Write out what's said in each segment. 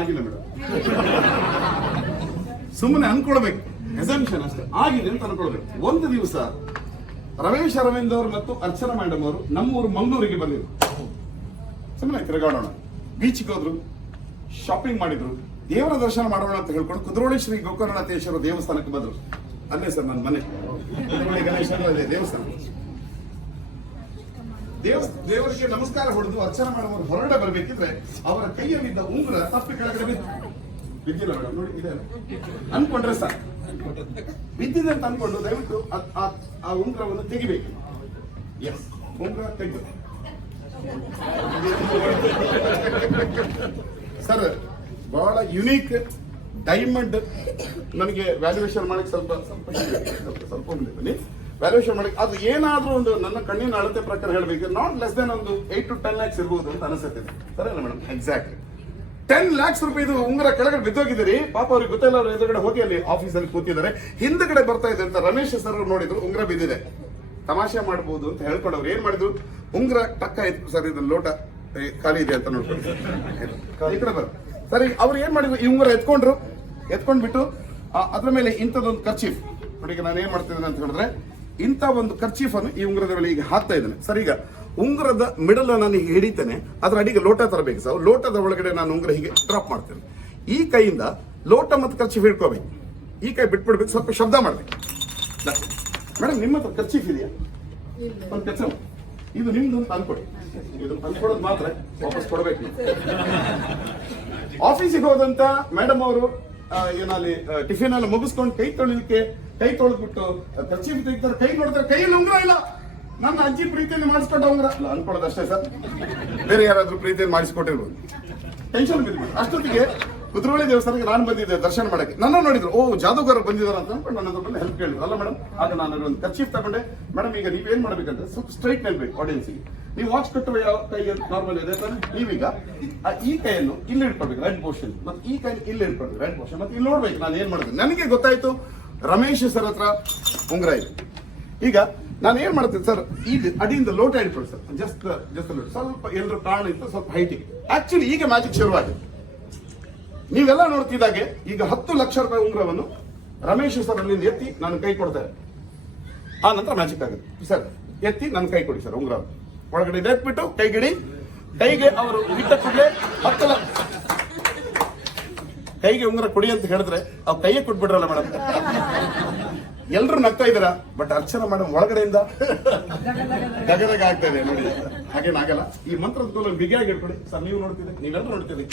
ಆಗಿಲ್ಲ ಮೇಡಮ್, ಸುಮ್ಮನೆ ಅನ್ಕೊಳ್ಬೇಕು, ಎಸಂಪ್ಷನ್ ಅಷ್ಟೇ ಆಗಿದೆ ಅಂತ ಅನ್ಕೊಳ್ಬೇಕು. ಒಂದು ದಿವಸ ರಮೇಶ್ ಅರವಿಂದ್ ಅವರು ಮತ್ತು ಅರ್ಚನಾ ಮೇಡಮ್ ಅವರು ನಮ್ಮೂರು ಮಂಗಳೂರಿಗೆ ಬಂದಿದ್ರು. ಸುಮ್ಮನೆ ತಿರುಗಾಡೋಣ, ಬೀಚ್ಗೆ ಹೋದ್ರು, ಶಾಪಿಂಗ್ ಮಾಡಿದ್ರು, ದೇವರ ದರ್ಶನ ಮಾಡೋಣ ಅಂತ ಹೇಳ್ಕೊಂಡು ಕುದ್ರೋಳಿ ಶ್ರೀ ಗೋಕರ್ಣನಾಥೇಶ್ವರ ದೇವಸ್ಥಾನಕ್ಕೆ ಬಂದ್ರು. ಅಲ್ಲೇ ಸರ್ ನನ್ನ ಮನೆ ಕುದ್ರೋಳಿ ಗಣೇಶ ದೇವಸ್ಥಾನ. ದೇವರಿಗೆ ನಮಸ್ಕಾರ ಹೊಡೆದು ಅರ್ಚನಾ ಮೇಡಮ್ ಅವರು ಹೊರಗಡೆ ಬರ್ಬೇಕಿದ್ರೆ ಅವರ ಕೈಯಲ್ಲಿದ್ದ ಉಂಗುರ ತಪ್ಪಿ ಕೆಳಗಡೆ ಬಿದ್ದಿಲ್ಲ ಮೇಡಮ್, ನೋಡಿ ಇದೆ ಅನ್ಕೊಂಡ್ರೆ ಸರ್ ಬಿದ್ದಿದೆ ಅಂತ ಅನ್ಕೊಂಡು ದಯವಿಟ್ಟು ಆ ಉಂಗುರವನ್ನು ತೆಗಿಬೇಕು. ಎಸ್, ಉಂಗುರ ತೆಗಿಬೇಕು ಸರ್. ಬಹಳ ಯುನೀಕ್ ಡೈಮಂಡ್. ನನಗೆ ವ್ಯಾಲ್ಯೂಯೇಷನ್ ಮಾಡಕ್ಕೆ ಸ್ವಲ್ಪ ಬನ್ನಿ ವ್ಯಾಲ್ಯೂಯೇಷನ್ ಮಾಡಿ ಅದು ಏನಾದ್ರೂ ಒಂದು ನನ್ನ ಕಣ್ಣಿನ ಅಳತೆ ಪ್ರಕಾರ ಹೇಳಬೇಕು, ನಾಟ್ ಲೆಸ್ ದೆನ್ ಒಂದು 8 to 10 lakhs ಇರ್ಬೋದು ಅಂತ ಅನಿಸುತ್ತೆ. ಸರಿನಾ ಮೇಡಮ್? ಎಕ್ಸಾಕ್ಟ್ಲಿ 10 lakhs ರೂಪಾಯಿ ಇದು ಉಂಗುರ ಕೆಳಗಡೆ ಬಿದ್ದೋಗಿದ್ದೀರಿ. ಪಾಪ ಅವ್ರಿಗೆ ಗೊತ್ತಿಲ್ಲ, ಅವ್ರು ಎದುರುಗಡೆ ಹೋಗಿ ಅಲ್ಲಿ ಆಫೀಸಲ್ಲಿ ಕೂತಿದ್ದಾರೆ. ಹಿಂದ್ಗಡೆ ಬರ್ತಾ ಇದೆ ಅಂತ ರಮೇಶ್ ಸರ್ ನೋಡಿದ್ರು, ಉಂಗುರ ಬಿದ್ದಿದೆ, ತಮಾಷೆ ಮಾಡಬಹುದು ಅಂತ ಹೇಳ್ಕೊಂಡು ಅವ್ರು ಏನ್ ಮಾಡಿದ್ರು, ಉಂಗುರ ಟಕ್ಕ ಆಯ್ತು ಸರ್, ಇದು ಲೋಟ ಖಾಲಿ ಇದೆ ಅಂತ ನೋಡ್ಕೊಂಡು ಈ ಕಡೆ ಬರ್ ಸರಿ. ಅವ್ರು ಏನ್ ಮಾಡಿದ್ರು, ಈ ಉಂಗುರ ಎತ್ಕೊಂಡ್ಬಿಟ್ಟು ಅದ್ರ ಮೇಲೆ ಇಂಥದ್ದೊಂದು ಕರ್ಚೀಫ್ ನೋಡಿ. ನಾನು ಏನ್ ಮಾಡ್ತಿದ್ದೇನೆ ಅಂತ ಹೇಳಿದ್ರೆ, ಇಂಥ ಒಂದು ಕರ್ಚೀಫ್ ಅನ್ನು ಈ ಉಂಗುರದ ಮೇಲೆ ಈಗ ಹಾಕ್ತಾ ಇದ್ದೇನೆ ಸರ್. ಈಗ ಉಂಗುರದ ಮಿಡಲ್ ನಾನು ಈಗ ಹಿಡಿತೇನೆ, ಅದ್ರ ಅಡಿಗೆ ಲೋಟ ತರಬೇಕು ಸರ್. ಲೋಟದ ಒಳಗಡೆ ನಾನು ಉಂಗುರ ಹೀಗೆ ಡ್ರಾಪ್ ಮಾಡ್ತೇನೆ. ಈ ಕೈಯಿಂದ ಲೋಟ ಮತ್ತು ಕರ್ಚೀಫ್ ಹಿಡ್ಕೋಬೇಕು, ಈ ಕೈ ಬಿಟ್ಬಿಡ್ಬೇಕು, ಸ್ವಲ್ಪ ಶಬ್ದ ಮಾಡ್ಬೇಕು. ಮೇಡಮ್ ನಿಮ್ಮ ಹತ್ರ ಕರ್ಚೀಫ್ ಇದೆಯಾ? ಒಂದು ಕೆಲಸ, ಇದು ನಿಮ್ದು ಅಂತ ಅನ್ಕೊಡಿ. ಇದು ಅನ್ಕೊಡೋದು ಮಾತ್ರ ವಾಪಸ್ ಕೊಡ್ಬೇಕು. ಆಫೀಸಿಗೆ ಹೋದಂತ ಮೇಡಮ್ ಅವರು ಏನಲ್ಲಿ ಟಿಫಿನ್ ಎಲ್ಲ ಮುಗಿಸ್ಕೊಂಡು ಕೈ ತೊಳೆದ್ಬಿಟ್ಟು ಕರ್ಚೀಫ್ ತೆಗಿತಾರೆ. ಕೈ ನೋಡಿದ್ರೆ ಕೈಯಲ್ಲಿ ಉಂಗುರ ಇಲ್ಲ. ನನ್ನ ಅಜ್ಜಿ ಪ್ರೀತಿಯಲ್ಲಿ ಮಾಡಿಸ್ಕೊಂಡ ಉಂಗುರ ಅಲ್ಲ ಅನ್ಕೊಳ್ಳೋದು ಅಷ್ಟೇ ಸರ್. ಬೇರೆ ಯಾರಾದ್ರೂ ಪ್ರೀತಿಯಲ್ಲಿ ಮಾಡಿಸ್ಕೊಟ್ಟಿರ್ಬೋದು. ಟೆನ್ಷನ್ ಬಿದ್ಬಿಟ್ಟು ಅಷ್ಟೊತ್ತಿಗೆ ಕುದ್ರೋಳಿ ದೇವಸ್ಥಾನಕ್ಕೆ ನಾನು ಬಂದಿದ್ದೆ ದರ್ಶನ ಮಾಡಕ್ಕೆ. ನನ್ನ ನೋಡಿದ್ರು, ಓ ಜಾದೂಗಾರ ಬಂದಿದ್ದಾರೆ ಅಂತ ಅನ್ಕೊಂಡು ನನ್ನ ಹತ್ರ ಬಂದು ಹೆಲ್ಪ್ ಕೇಳಿದ್ರು. ಅಲ್ಲ ಮೇಡಮ್, ಆಗ ನಾನು ಒಂದು ಕರ್ಚೀಫ್ ತಗೊಂಡೆ. ಮೇಡಮ್ ಈಗ ನೀವೇನ್ ಮಾಡ್ಬೇಕಂದ್ರೆ ಸ್ವಲ್ಪ ಸ್ಟ್ರೈಟ್ ನಿಲ್ಬೇಕು ಆಡಿಯನ್ಸ್ಗೆ. ನೀವು ವಾಚ್ ಕಟ್ಟುವ ಯಾವ ಕೈಗೆ ನಾರ್ಮಲ್ ಇದೆ ತಾನೆ, ನೀವೀಗ ಈ ಕೈಯನ್ನು ಇಲ್ಲಿ ಇಟ್ಕೊಳ್ಬೇಕು, ರೆಡ್ ಪೋರ್ಷನ್, ಮತ್ತೆ ಈ ಕೈ ಇಲ್ಲಿ ಇಟ್ಕೊಳ್ಬೇಕು, ರೆಡ್ ಪೋರ್ಷನ್, ಮತ್ತೆ ಇಲ್ಲಿ ನೋಡ್ಬೇಕು ನಾನು ಏನ್ ಮಾಡಿದೆ. ನನಗೆ ಗೊತ್ತಾಯ್ತು ರಮೇಶ್ ಸರ್ ಹತ್ರ ಉಂಗುರ ಇದೆ. ಈಗ ನಾನು ಏನ್ ಮಾಡ್ತೇನೆ ಸರ್, ಇಲ್ಲಿ ಅಡಿಯಿಂದ ಲೋಟ ಇಟ್ಕೊಳ್ಳಿ ಸರ್, ಜಸ್ಟ್ ಸ್ವಲ್ಪ ಎಲ್ಲರೂ ಕಾರಣ ಇತ್ತು, ಸ್ವಲ್ಪ ಹೈಟಿಗೆ. ಆಕ್ಚುಲಿ ಈಗ ಮ್ಯಾಜಿಕ್ ಶುರುವಾಗಿದೆ. ನೀವೆಲ್ಲ ನೋಡ್ತಿದ್ದಾಗೆ ಈಗ 10 ಲಕ್ಷ ರೂಪಾಯಿ ಉಂಗುರವನ್ನು ರಮೇಶ್ ಸರ್ ಅಲ್ಲಿಂದ ಎತ್ತಿ ನಾನು ಕೈ ಕೊಡ್ತೇನೆ. ಆ ನಂತರ ಮ್ಯಾಜಿಕ್ ಆಗುತ್ತೆ ಸರ್. ಎತ್ತಿ ನನ್ನ ಕೈ ಕೊಡಿ ಸರ್, ಉಂಗುರ ಒಳಗಡೆ ಎತ್ಬಿಟ್ಟು ಕೈಗಿಡಿ. ಕೈಗೆ ಅವರು ಇಟ್ಟ ಕೂಡಲೇ 10 ಲಕ್ಷ ಕೈಗೆ ಉಂಗುರ ಕೊಡಿ ಅಂತ ಹೇಳಿದ್ರೆ ಅವ್ರು ಕೈಯೇ ಕೊಟ್ಬಿಟ್ರಲ್ಲ ಮೇಡಮ್. ಎಲ್ರು ನಗ್ತಾ ಇದಾರ, ಬಟ್ ಅರ್ಚನಾ ಮೇಡಮ್ ಒಳಗಡೆಯಿಂದ ಗಗರಗ ಆಗ್ತಾ ಇದೆ ನೋಡಿ. ಹಾಗೇನಾಗಲ್ಲ. ಈ ಮಂತ್ರದ ಕೋಲನ್ನು ಬಿಗಿಯಾಗಿ ಇಟ್ಕೊಳ್ಳಿ ಸರ್. ನೀವು ನೋಡ್ತಿದ್ರಿ, ನೀವೆಲ್ಲರೂ ನೋಡ್ತಿದ್ರಿ.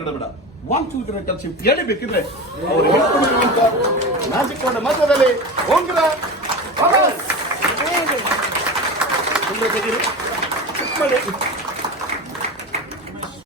ಗಡಬೇಡ ವಾಲ್ ಚೂತಿನ ಖರ್ಚು ಹೇಳಬೇಕಿದ್ರೆ ಅವ್ರು ಹೇಳ್ಕೊಂಡಿರುವಂತ ಮ್ಯಾಜಿಕ್ ಮಾಡ ಮಧ್ಯದಲ್ಲಿ ಉಂಗುರ